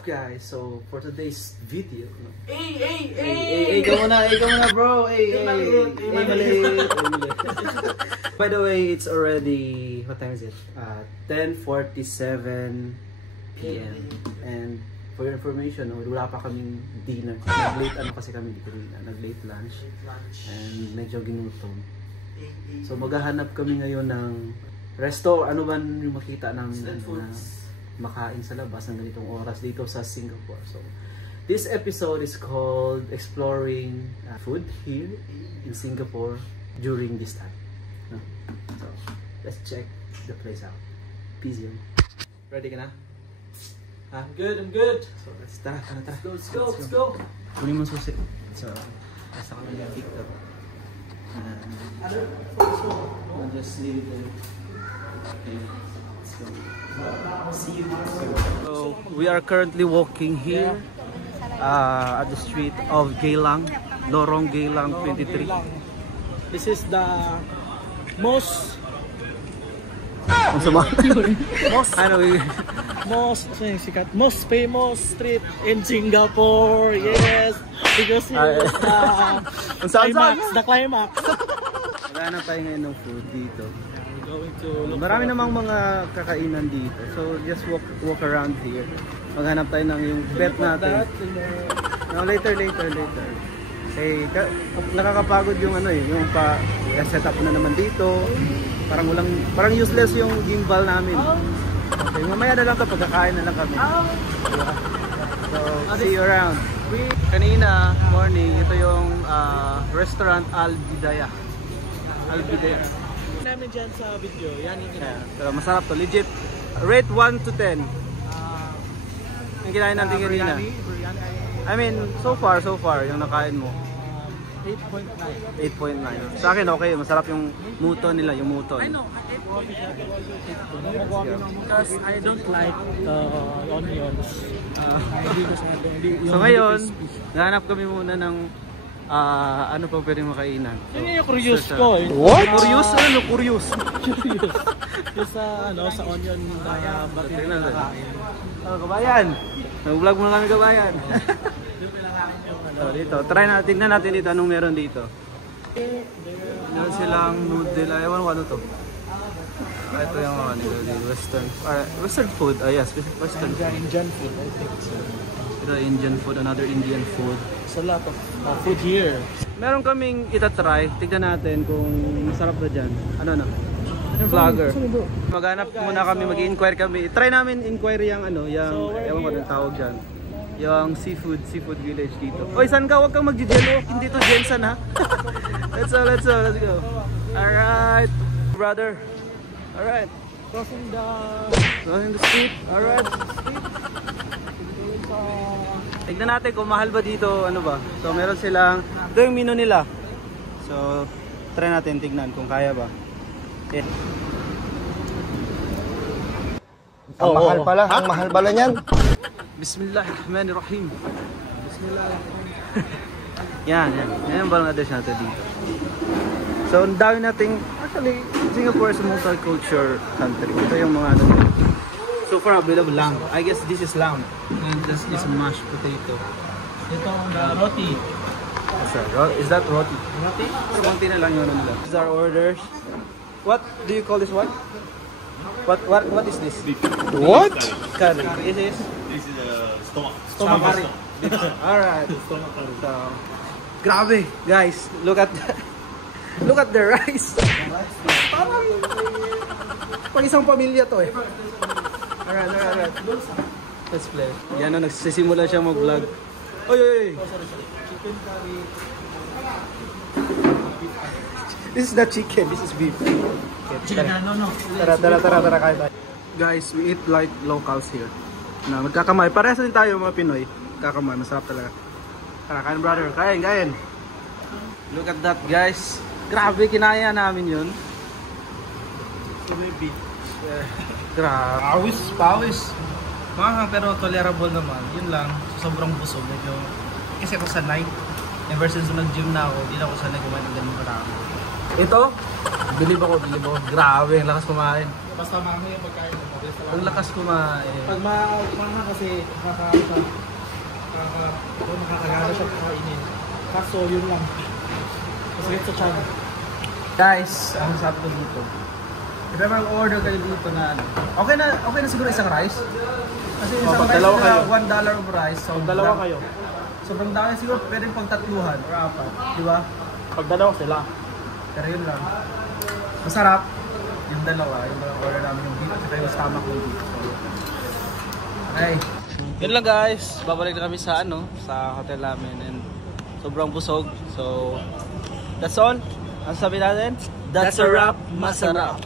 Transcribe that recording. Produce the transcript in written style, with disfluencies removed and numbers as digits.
up guys? So for today's video, Hey, come on bro. By the way, it's already, what time is it? 10:47 PM. And for your information, wala pa kaming dinner. Nag-late kasi kami dito, nag-late lunch. And medyo ginutom. So maghahanap kami ngayon ng resto, ano ba yung makita ng makain sa labas ng ganitong oras dito sa Singapore. So this episode is called Exploring Food here in Singapore during this time. No? So let's check the place out. Peace yun. Ready ka na? I'm good. So tara. Let's go. Kunin mo susi. So basta ka lang yung TikTok. I'll just leave it there. Okay. So, see you. So we are currently walking here at the street of Geylang, Lorong Geylang 23. This is the most famous street in Singapore. Yes, because it's the climax. Maghanap tayo ngayon ng food dito. Marami namang mga kakainan dito. So just walk around here. Maghanap tayo ng yung bet natin. No, later. Okay, nakakapagod yung yung set up na naman dito. Parang useless yung gimbal namin. Okay, mamaya na lang to, pagkakain na lang kami. So, see you around. Kanina, morning, ito yung restaurant Al Bidayah. Namin dyan sa video, yan yung pero masarap to, legit. Rate 1 to 10. Yung kinain natin kanina. I mean, so far, yung nakain mo. 8.9. Sa akin, okay. Masarap yung muton nila, yung muton. I know, 8.9. Because I don't like onions. So ngayon, nahanap kami muna ng ano pa pwedeng makainan. Yun yung curious ko eh. What? Curious? Ano? Curious? Yung sa onion na batin na nakain. Kabayan! Nag-vlog muna kami, kabayan. Dito, tignan natin dito anong meron dito. Meron silang noodle, ewan ko ano to. Ito yung western food. Yes, western food. Indian food, I think so. Ito Indian food, another Indian food. There's a lot of food here. Meron kaming itatry, tignan natin kung masarap na dyan. Ano? Vlogger. Maghanap muna kami, mag-inquire kami. Try namin inquire yung ewan ko ng tawag dyan. Yung seafood village dito. Oy, saan ka? Huwag kang mag-jello. Hindi to Jensen ha. Let's go. Alright, brother. Alright. Crossing the street. Alright. Tignan natin kung mahal ba dito, ano ba. So meron silang, ito yung menu nila. So try natin tignan kung kaya ba. Okay. Ang mahal pala, ang mahal pala niyan. Bismillahirrahmanirrahim. Yan yung Bangladesh natin dito. So ang dami nating, actually Singapore is a multicultural country. Ito yung mga so far available lamb. I guess this is lamb. And this is mashed potato. Ito the roti. Is that roti? Roti? Konti na lang yun nila. These are orders. What do you call this one? What is this? Beef. What? Curry. This is stomach curry. Alright. Stomach curry. So, grabe, guys. Look at the rice. Parang pang isang pamilya to eh. Alright. Let's play. Yan na, nagsisimula siya mag-vlog. Oy. Chicken curry. This is not chicken, this is beef. Chicken, no. Tara, kain tayo. Guys, we eat like locals here. Na magkakamay. Parehas din tayo mga Pinoy. Kakamay, masarap talaga. Tara, kain brother. Kain. Look at that guys. Grabe, kinaya namin yun. Beef. Grabe. Pawis. Mahang pero tolerable naman. Yun lang. Sobrang busog. Medyo, kasi ako sanay. Ever since nag-gym na ako, hindi na ako sanay kumain ng ganun karami. Ito, bilib ako. Grabe, ang lakas kumain. Basta mahal yung pagkain mo. Ang lakas kumain. Pag mahal kasi nakakagana siya kakainin. Kaso yun lang. Kasi sa chan. Guys, ang sabi ko dito. If ever order kayo dito na ano, okay na siguro isang rice. Kasi isang pag rice dalawa na kayo. $1 of rice. So Pag dalawa kayo. Sobrang dami siguro pwedeng pang tatluhan or apat. Di ba? Pag dalawa sila. Pero yun lang. Masarap. Yung dalawa. Yung order namin yung beef. At yung stomach ng beef. So, okay. Yun lang guys. Babalik na kami sa sa hotel namin. And sobrang busog. So, that's all. Ang sabi natin? That's a wrap. Masarap.